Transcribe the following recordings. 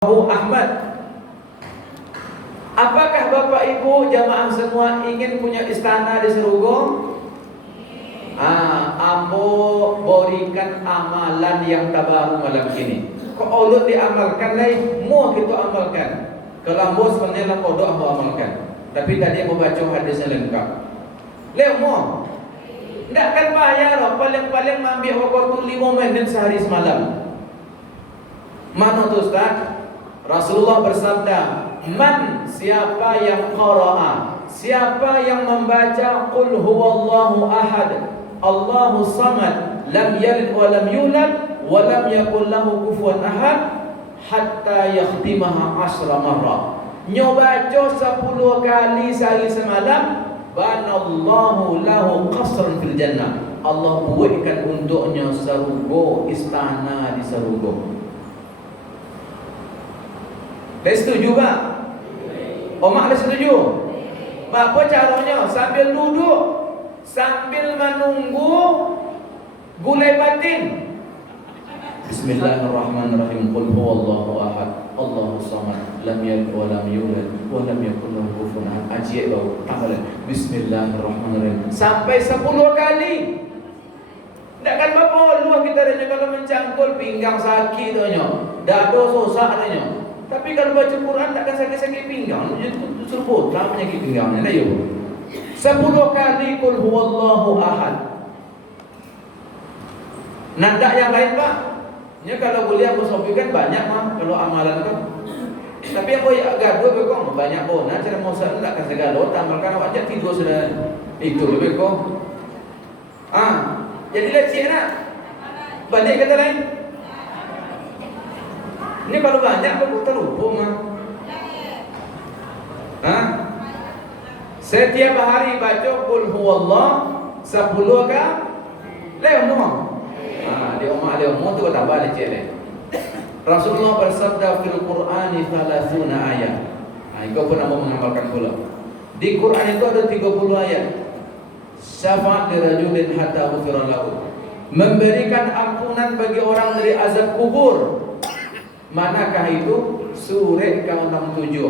Abu Ahmad. Apakah Bapak Ibu jamaah semua ingin punya istana di surga? Ambo berikan amalan yang tabaru malam ini. Kok ulun diamalkan lai, mau kita amalkan. Kalau ambo sebenarnya lah kodok ambo amalkan. Tapi tadi ambo baca hadisnya lengkap. Leo mau? Tidak kan bayar, paling-paling ambil waktu 5 menit sehari semalam. Mana tu Ustaz? Rasulullah bersabda, man, siapa yang qara'a, siapa yang membaca qul huwallahu ahad, Allahu samad, lam yalid wa lam yulad wa lam yakul lahu kufuwan ahad, hatta yakhtimaha 10 marrah. Nyobaca 10 kali sehari semalam, banallahu lahu qasran fil jannah. Allah buatkan untuknya surga, istana di surga. Dah setuju tak? Mak dah setuju? Apa caranya? Sambil duduk, sambil menunggu gulai batin. Bismillahirrahmanirrahim. Qul huwallahu ahad, Allahu samad, lam yalid wa lam yulad wa lam yakul lahu kufuwan ahad. Ajib bau. Tambah. Bismillahirrahmanirrahim. Sampai 10 kali. Tak kan apa luah kita dah kalau mencangkul pinggang sakit tanya. Dada susah tanya. Tapi kalau baca Quran takkan sakit-sakit pinggang, suruh lah penyakit pinggangnya lah yo. 10 kali qul huwallahu ahad. Nanda yang lain Pak. Nya kalau boleh aku sopikan banyak mah kalau amalan kan. Tapi yang boleh gaduh bekong banyak bona cara mau saya tak kasih gaduh tamalkan awak aja tidur sudah. Itu lebih kok. Jadi leceh nak. Balik kata lain. Ini kalau banyak aku terlupa mah. Setiap hari baca qul huwallah 10 kali. Lemo. Dia umur tu tambah leceh leh. Rasulullah bersabda fil Qur'ani 30 ayat. Engkau pun mau mengamalkan pula. Di Quran itu ada 30 ayat. Syafaat lirajulin hatta ghufira lahu. Memberikan ampunan bagi orang dari azab kubur. Manakah itu? Surah ke-67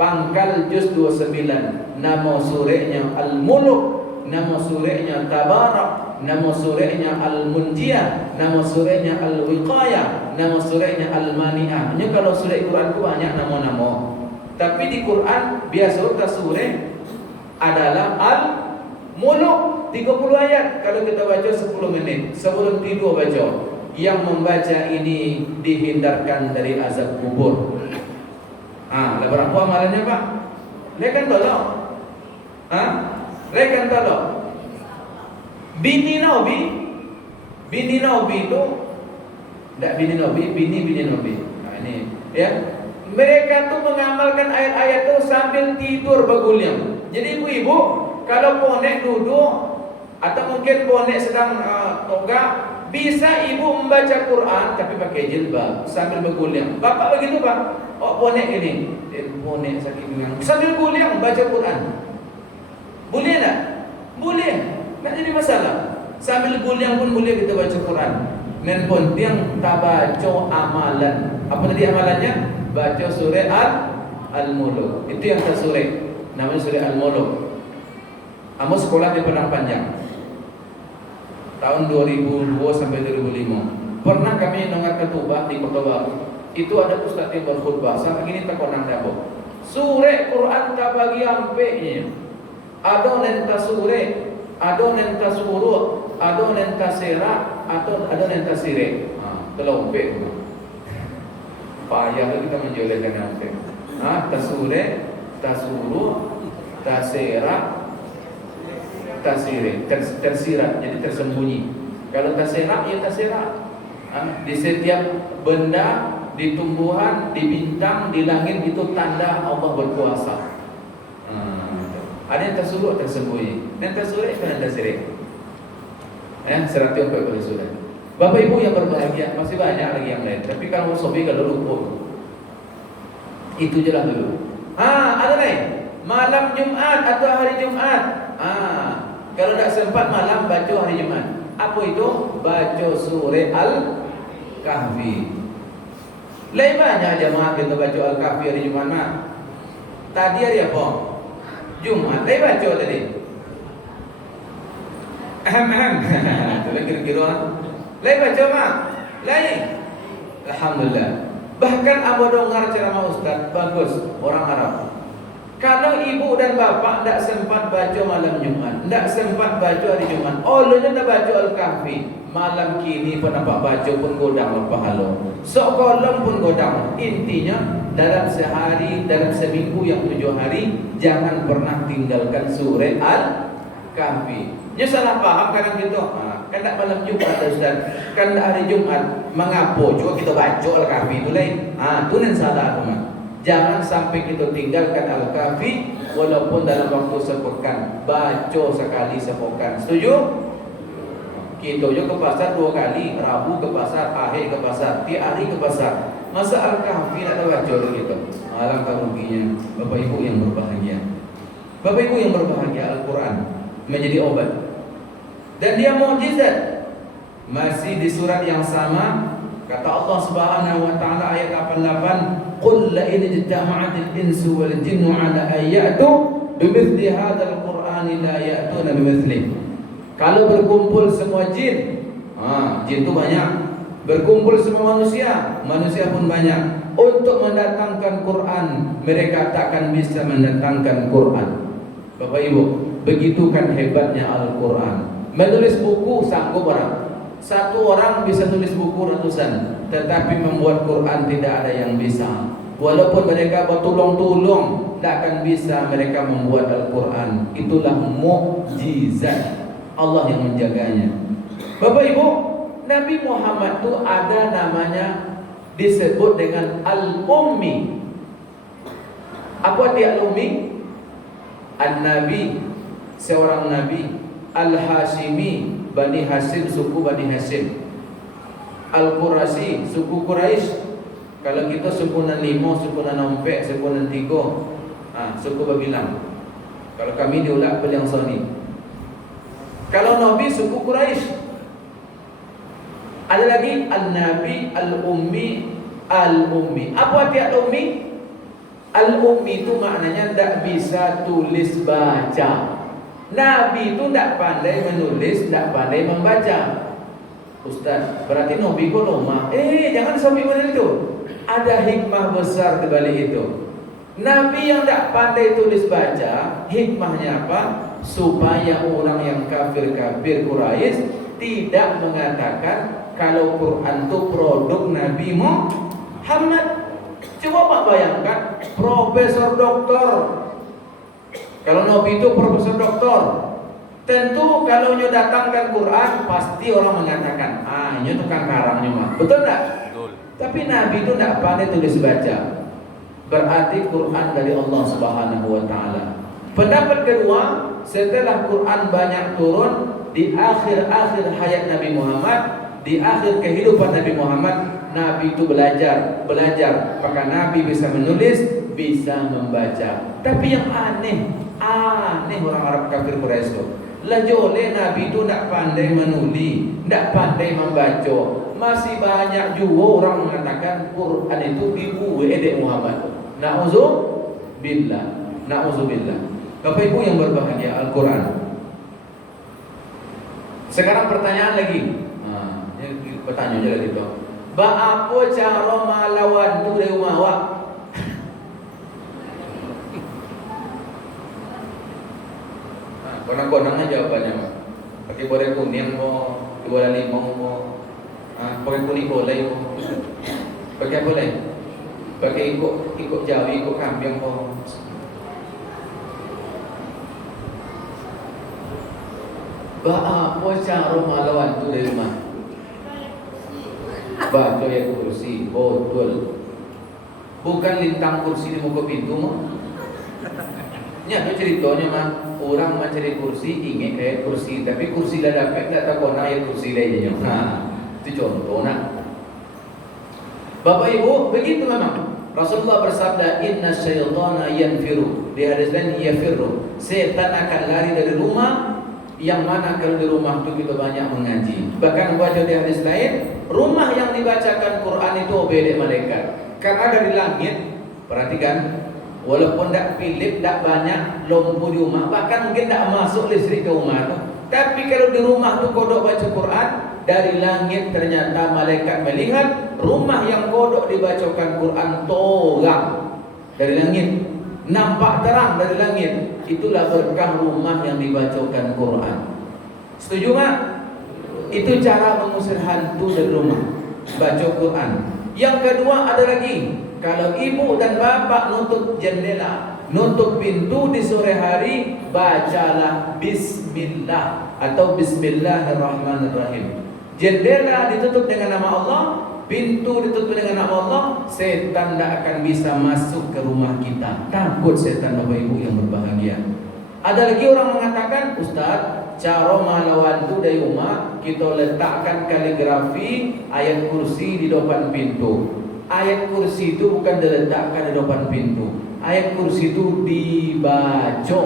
pangkal juz 29. Nama surahnya Al-Muluk, nama surahnya Tabarak, nama surahnya Al-Munjiyah, nama surahnya Al-Wiqayah, nama surahnya Al-Mani'ah. Ini kalau surah Quran itu banyak nama-nama. Tapi di Quran biasa surah adalah Al-Muluk 30 ayat. Kalau kita baca 10 menit sebelum tidur baca. Yang membaca ini dihindarkan dari azab kubur. Berapa amalannya Pak? Lekan tolong. Lekan tolong. Bini Nabi itu tidak bini Nabi, bini Nabi. Ini ya. Mereka tuh mengamalkan ayat-ayat itu sambil tidur berguling. Jadi ibu-ibu kalau bonek duduk atau mungkin bonek sedang tonggak, bisa ibu membaca Quran tapi pakai jilbab sambil berguling. Bapak begitu Pak? Bonek ini, bonek sakit pinggang sambil guling baca Quran. Boleh tak? Boleh. Tak jadi masalah. Sambil guling pun boleh kita baca Quran. Men pun yang tak baca amalan. Apa tadi amalannya? Baca surah Al-Muluk. Itu yang tersurah. Namanya surah Al-Muluk. Amos sekolah di Padang Panjang. Tahun 2002 sampai 2005 pernah kami dengar khutbah di Kota Baru. Itu ada ustaz yang berkhutbah sampai ini tak konang dabo. Surah Quran tak bagi ampeknya. Ada nenta surah, ada nenta surah, ada nenta serah, atau ada nenta sireh. Kalau ampek. Payah kita menjelaskan ampek. Tasurah, tasuruh, taserah, tasirah, tersirat, jadi tersembunyi. Kalau tersirat, ya tersirat. Di setiap benda, di tumbuhan, di bintang, di langit itu tanda Allah berkuasa. Ada yang tersuruh, tersembunyi. Yang tersuruh itu yang tersirah. Serat Tiongkok boleh surat. Bapak Ibu yang berbahagia, masih banyak lagi yang lain. Tapi kalau sobi kalau lupa, itu je lah dulu. Ada lain. Malam Jumat atau hari Jumat. Kalau tak sempat malam baca hari Jumat. Apa itu? Baca surah Al-Kahfi. Lain banyak jemaah kita baca Al-Kahfi hari Jumat mah. Tadi hari apa? Jumat. Lain baca tadi. Itu lagi kira-kira. Lain baca mah. Lain. Alhamdulillah. Bahkan Abu dengar ceramah Ustaz bagus orang Arab. Kalau ibu dan bapa tidak sempat baca malam Jumat, tidak sempat baca hari Jumat, ulunnya tidak baca Al-Kahfi, malam kini pun nampak baca pun godang lepas halo. Sok kolom pun godang. Intinya dalam sehari, dalam seminggu yang 7 hari, jangan pernah tinggalkan surat Al-Kahfi. Dia salah faham kadang gitu. Kan tak malam Jumat Ustaz, kan hari Jumat, mengapa juga kita baca Al-Kahfi itu lain. Itu yang salah teman. Jangan sampai kita tinggalkan Al-Kahfi walaupun dalam waktu sepekan. Baca sekali sepekan. Setuju? Kita juga ke pasar 2 kali, Rabu ke pasar, Ahad ke pasar, tiap hari ke pasar. Masa Al-Kahfi nak baca gitu? Alangkah ruginya. Bapak Ibu yang berbahagia. Bapak Ibu yang berbahagia, Al-Quran menjadi obat. Dan dia mukjizat. Masih di surat yang sama, kata Allah Subhanahu wa taala ayat 88, "Qul la in ijtama'atil insu wal jinnu 'ala an ya'tu bimithli hadzal qur'ani la ya'tuna bimithlihi." Kalau berkumpul semua jin, jin itu banyak. Berkumpul semua manusia, manusia pun banyak, untuk mendatangkan Quran, mereka takkan bisa mendatangkan Quran. Bapak Ibu, begitu kan hebatnya Al-Quran. Menulis buku sanggup orang. Satu orang bisa tulis buku ratusan, tetapi membuat Quran tidak ada yang bisa. Walaupun mereka bertolong-tolong, tak akan bisa mereka membuat Al-Quran. Itulah mukjizat Allah yang menjaganya. Bapak Ibu, Nabi Muhammad itu ada namanya disebut dengan Al-Ummi. Apa dia Al-Ummi? An-Nabi, seorang Nabi. Al-Hashimi, Bani Hashim, suku Bani Hashim. Al-Qurasi, suku Quraisy. Kalau kita suku nan 5, suku nan 4, suku nan 3, suku Babilang. Kalau kami diulak Beliang Soni. Kalau Nabi suku Quraisy. Ada lagi Al-Nabi, Al-Ummi, Al-Ummi. Apa arti Al-Ummi? Al-Ummi itu maknanya tidak bisa tulis baca. Nabi itu tidak pandai menulis, tidak pandai membaca. Ustaz, berarti Nabi kok lemah? Jangan sampai benar itu. Ada hikmah besar di balik itu. Nabi yang tidak pandai tulis baca, hikmahnya apa? Supaya orang yang kafir-kafir Quraisy tidak mengatakan kalau Quran itu produk Nabi Muhammad. Coba Pak bayangkan, profesor doktor. Kalau Nabi itu profesor doktor, tentu kalau nyo datangkan Quran pasti orang mengatakan, ini tukang karangnya mah. Betul tak? Betul. Tapi Nabi itu tidak pandai tulis baca. Berarti Quran dari Allah Subhanahu wa taala. Pendapat kedua, setelah Quran banyak turun di akhir-akhir hayat Nabi Muhammad, di akhir kehidupan Nabi Muhammad, Nabi itu belajar. Maka Nabi bisa menulis, bisa membaca. Tapi yang aneh orang Arab kafir Quraisy itu. Lajole Nabi itu tidak pandai menulis, tidak pandai membaca. Masih banyak juga orang mengatakan Quran itu dibuat oleh Muhammad. Na'udzubillah. Bapak Ibu yang berbahagia, Al-Quran. Sekarang pertanyaan lagi. Bertanya aja lagi toh. Apa cara malawan tu dari rumah awak? Konang-konang aja jawabannya, Pak. Pakai boleh kuning mo, boleh limau mo, pakai kuning boleh mo. Pakai boleh. Pakai ikut Jawi, ikut kambing mo. Apa cara malawan tu dari rumah? Baca ayat kursi, betul. Bukan lintang kursi di muka pintu mah. Nya tu ceritanya mah, orang mencari kursi ingin ayat kursi, tapi kursi dah dapat tak tahu nak ayat kursi lainnya. Itu contoh nak. Bapak Ibu, begitu memang. Rasulullah bersabda, "Inna syaitana yanfiru." Di hadis lain yafirru. Setan akan lari dari rumah Yang mana kalau di rumah itu kita banyak mengaji. Bahkan baca di hadis lain, rumah yang dibacakan Quran itu obedek malaikat. Karena dari langit, perhatikan, walaupun tak pilih, tak banyak lampu di rumah, bahkan mungkin tak masuk listrik ke rumah itu. Tapi kalau di rumah tu kodok baca Quran, dari langit ternyata malaikat melihat rumah yang kodok dibacakan Quran torang dari langit, nampak terang dari langit. Itulah berkah rumah yang dibacakan Quran. Setuju tak? Itu cara mengusir hantu dari rumah, baca Quran. Yang kedua ada lagi, kalau ibu dan bapak nutup jendela, nutup pintu di sore hari, bacalah Bismillah atau Bismillahirrahmanirrahim. Jendela ditutup dengan nama Allah, pintu ditutup dengan nama Allah, setan tidak akan bisa masuk ke rumah kita. Takut setan, Bapak Ibu yang berbahagia. Ada lagi orang mengatakan, Ustaz, cara melawan itu dari rumah, kita letakkan kaligrafi ayat kursi di depan pintu. Ayat kursi itu bukan diletakkan di depan pintu. Ayat kursi itu dibaca.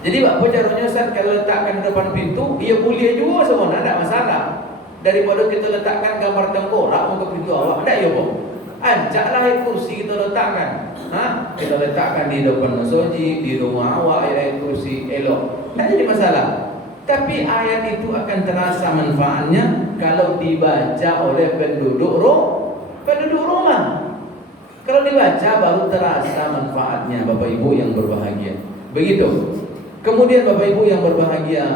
Jadi apa caranya Ustaz? Kalau letakkan di depan pintu, ia boleh juga semua, tak ada masalah. Daripada kita letakkan gambar tengkorak muka pintu awak, tak ya boh? Anjaklah ayat kursi kita letakkan. Kita letakkan di depan soji, di rumah awak ayat kursi elok. Tak jadi masalah. Tapi ayat itu akan terasa manfaatnya kalau dibaca oleh penduduk rumah. Kalau dibaca baru terasa manfaatnya, Bapak Ibu yang berbahagia. Begitu. Kemudian Bapak Ibu yang berbahagia,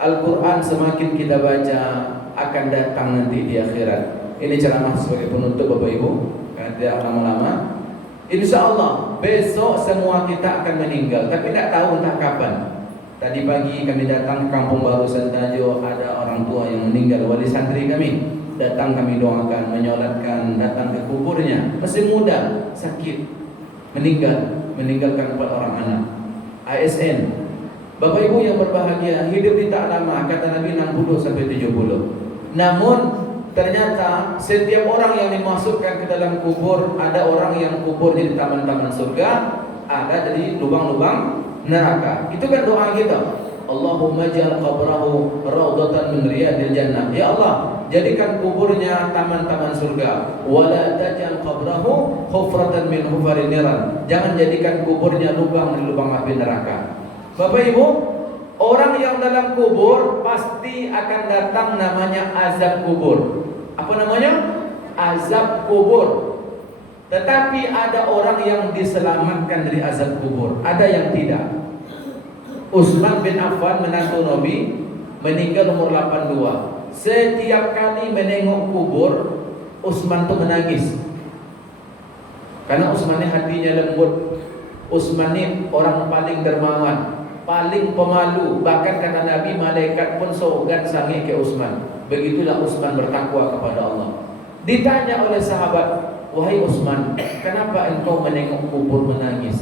Al-Quran semakin kita baca akan datang nanti di akhirat. Ini ceramah sebagai penutup Bapak Ibu, karena tidak lama-lama. Insya Allah besok semua kita akan meninggal, tapi tidak tahu entah kapan. Tadi pagi kami datang ke Kampung Baru Santajo, ada orang tua yang meninggal, wali santri kami. Datang kami doakan, menyolatkan, datang ke kuburnya. Masih muda, sakit, meninggalkan 4 orang anak. ASN. Bapak Ibu yang berbahagia, hidup di tak lama, kata Nabi 60 sampai 70. Namun ternyata setiap orang yang dimasukkan ke dalam kubur, ada orang yang kuburnya di taman-taman surga, ada di lubang-lubang neraka. Itu kan doa kita. Allahumma ja'al qabrahu raudatan min riyadil jannah. Ya Allah, jadikan kuburnya taman-taman surga. Wala taj'al qabrahu hufratan min hufarin niran. Jangan jadikan kuburnya lubang dari lubang api neraka. Bapak Ibu, orang yang dalam kubur pasti akan datang namanya azab kubur. Apa namanya? Azab kubur. Tetapi ada orang yang diselamatkan dari azab kubur, ada yang tidak. Utsman bin Affan, menantu Nabi, meninggal umur 82. Setiap kali menengok kubur, Utsman itu menangis. Karena Utsman ini hatinya lembut. Utsman ini orang paling dermawan, paling pemalu. Bahkan kata Nabi, malaikat pun sogan sange ke Utsman. Begitulah Utsman bertakwa kepada Allah. Ditanya oleh sahabat, wahai Utsman, kenapa engkau menengok kubur menangis?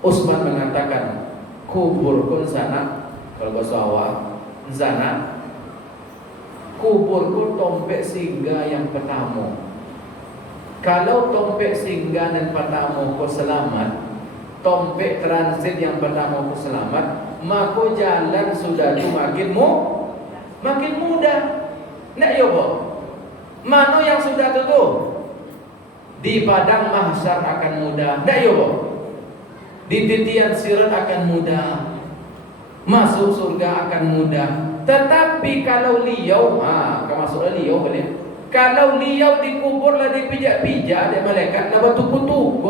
Utsman mengatakan, kubur pun sana, kalau bahasa awak, sana, kubur pun tompek singgah yang pertama. Kalau tompek singgah dan pertama kau selamat, tompek transit yang pertama kau selamat, maka jalan sudah tu makin mudah. Nak yo boh? Mana yang sudah tu? Di padang mahsyar akan mudah. Nak yo boh? Di titian sirat akan mudah, masuk surga akan mudah. Tetapi kalau liau, masuk liau boleh. Kalau liau dikubur lah dipijak-pijak oleh malaikat, lah betul-betul.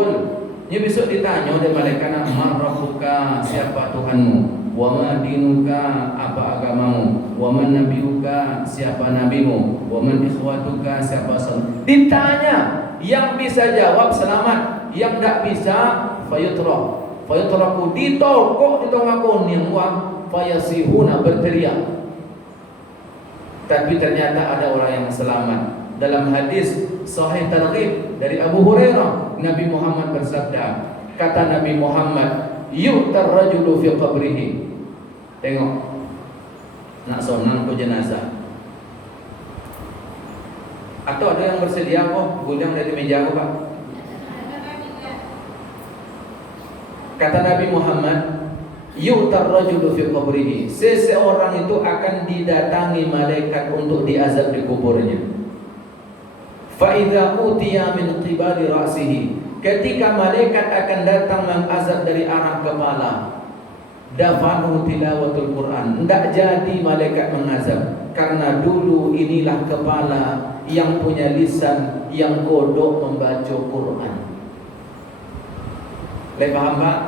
Dia besok ditanya oleh malaikat, man rabbuka, siapa Tuhanmu? Wa ma dinuka, apa agamamu? Wa man nabiyuka, siapa nabimu? Wa man ikhwatuka, siapa saudara? Ditanya, yang bisa jawab selamat, yang tak bisa fayutrah. Fayutraku ditokok di tengah yang uang, fayasihuna berteriak. Tapi ternyata ada orang yang selamat. Dalam hadis Sahih Targhib dari Abu Hurairah, Nabi Muhammad bersabda, kata Nabi Muhammad, yu'tar rajulu fi qabrihi. Tengok, nak sonang ke jenazah. Atau ada yang bersedia kok gudang dari meja aku, Pak? Kata Nabi Muhammad, yu'tar rajulu fi qabrihi, seseorang itu akan didatangi malaikat untuk diazab di kuburnya. Fa idza utiya min qibali ra'sihi, ketika malaikat akan datang mengazab dari arah kepala, dafanu tilawatul Quran, tidak jadi malaikat mengazab, karena dulu inilah kepala yang punya lisan yang kodok membaca Quran. Lagi paham tak?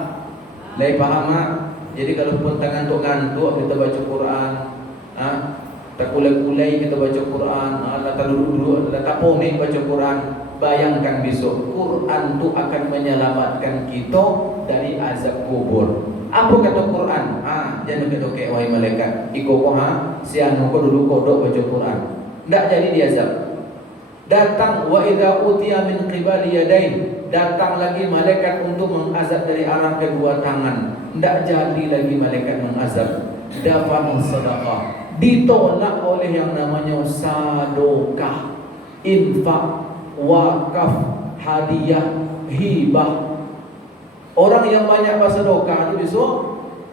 Lagi paham tak? Jadi kalau pun tangan tu ngantuk kita baca Quran, tak kulai-kulai kita baca Quran, tak duduk-duduk, tak ponik baca Quran, bayangkan besok Quran tu akan menyelamatkan kita dari azab kubur. Apa kata Quran? Jangan kita kek wahai malaikat, iko ko si anu ko dulu kodok baca Quran. Tak jadi diazab. Datang wa idza utiya min qibali yadain, datang lagi malaikat untuk mengazab dari arah kedua tangan. Tak jadi lagi malaikat mengazab. Dafa'u sadaqah, ditolak oleh yang namanya sadaqah, infak, wakaf, hadiah, hibah. Orang yang banyak bersedekah itu besok,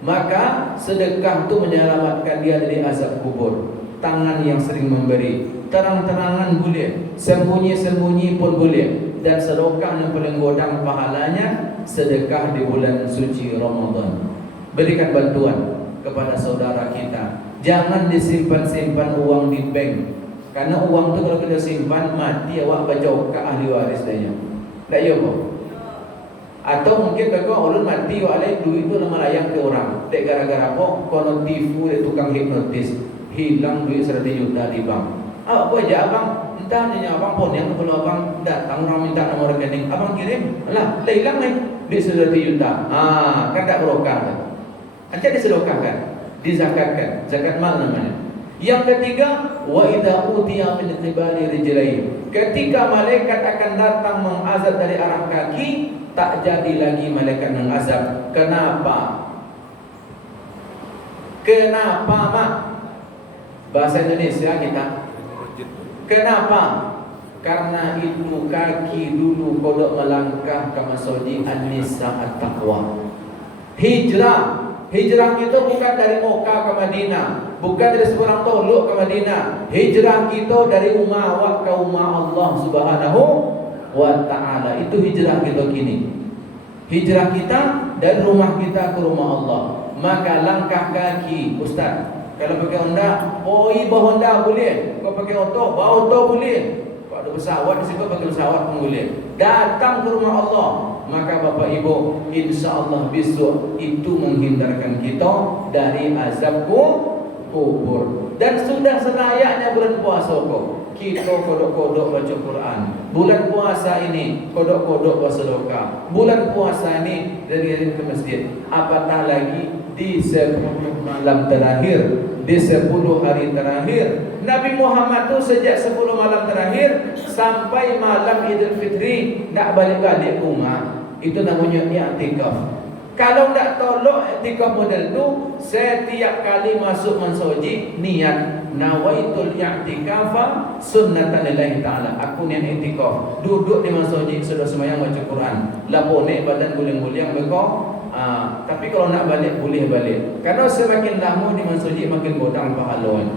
maka sedekah itu menyelamatkan dia dari azab kubur. Tangan yang sering memberi, terang-terangan boleh, sembunyi-sembunyi pun boleh. Dan sedekah yang paling godang pahalanya sedekah di bulan suci Ramadan. Berikan bantuan kepada saudara kita. Jangan disimpan-simpan uang di bank, karena uang itu kalau kita simpan mati awak baca ke ahli waris dia. Tak ya kok? Atau mungkin kalau orang mati awak lain duit itu lama layang ke orang. Tak gara-gara apa? Kono tipu dia tukang hipnotis, hilang duit 100 juta di bank. Apa aja abang? Entah nanya abang pun yang kalau abang datang orang minta nomor rekening, abang kirim, lah, dah hilang nih duit 100 juta. Kan tak berokah. Aja disedekahkan, dizakatkan, zakat mal namanya. Yang ketiga, wa idza utiya min qibali rijlain, ketika malaikat akan datang mengazab dari arah kaki, tak jadi lagi malaikat mengazab. Kenapa? Kenapa, Mak? Bahasa Indonesia kita. Kenapa? Karena itu kaki dulu kodok melangkah ke masjid An-Nisa At-Taqwa. Hijrah itu bukan dari Mekah ke Madinah, bukan dari seberang Tolok ke Madinah. Hijrah kita dari umah ke umah Allah Subhanahu wa ta'ala. Itu hijrah kita kini. Hijrah kita dari rumah kita ke rumah Allah. Maka langkah kaki, Ustaz, kalau pakai Honda, bawa Honda boleh. Kau pakai auto, bawa auto boleh. Kau ada pesawat, di situ pakai pesawat pun boleh. Datang ke rumah Allah, maka Bapak Ibu, insya Allah besok itu menghindarkan kita dari azab kubur. Dan sudah selayaknya bulan puasa kok, kita kodok-kodok baca Quran. Bulan puasa ini kodok-kodok bersedekah. Bulan puasa ini dari ke masjid. Apatah lagi di 10 malam terakhir, di 10 hari terakhir. Nabi Muhammad tu sejak 10 malam terakhir sampai malam Idul Fitri tak balik-balik rumah. Itu namanya i'tikaf. Kalau tak tolak i'tikaf model tu, setiap kali masuk masjid niat nawaitul i'tikafa sunnatan lillahi ta'ala. Aku niat i'tikaf, duduk di masjid sudah sembahyang baca Quran. Laponek badan guling-guling bekok. Tapi kalau nak balik boleh balik. Karena semakin lama di masjid makin godang pahala.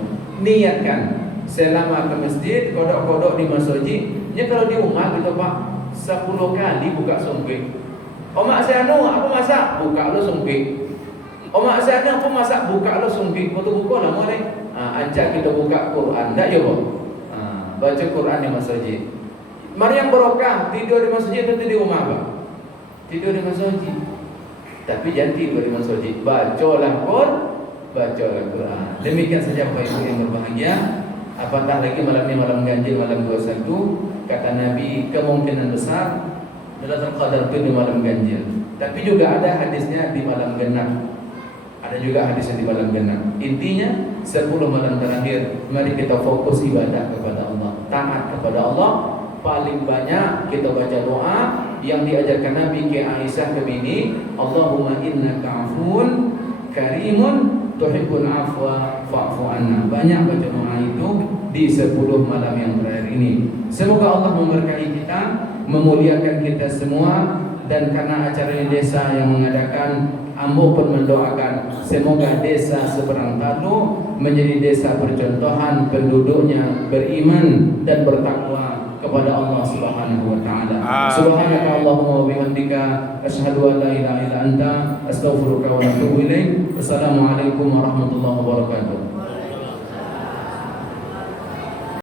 Niatkan selama ke masjid, kodok-kodok di masjid. Ya kalau di rumah kita Pak 10 kali buka sumpit. Omak saya anu apa masak? Buka lo sumpit. Omak saya anu apa masak? Buka lo sumpit. Kau tu buka lah boleh. Ajak kita buka Quran. Tak ya Pak? Baca Quran di masjid. Mari yang barokah tidur di masjid atau di rumah Pak? Tidur di masjid. Tapi jangan tidur di masjid. Bacalah Quran. Demikian saja Bapak Ibu yang berbahagia. Apatah lagi malam ini malam ganjil, malam 21. Kata Nabi kemungkinan besar Lailatul Qadar itu di malam ganjil. Tapi juga ada hadisnya di malam genap. Ada juga hadisnya di malam genap. Intinya 10 malam terakhir mari kita fokus ibadah kepada Allah, taat kepada Allah. Paling banyak kita baca doa yang diajarkan Nabi ke Aisyah ke bini, Allahumma innaka afuun karimun tuhibbul afwa fa'fu anna. Banyak baca doa itu di 10 malam yang terakhir ini. Semoga Allah memberkahi kita, memuliakan kita semua. dan karena acara ini desa yang mengadakan, Ambo pun mendoakan semoga desa Seberang Tadu menjadi desa percontohan, penduduknya beriman dan bertakwa kepada Allah Subhanahu wa taala. Subhanaka Allahumma wa bihamdika asyhadu an la ilaha illa anta astaghfiruka wa atubu ilaik. Assalamualaikum warahmatullahi wabarakatuh.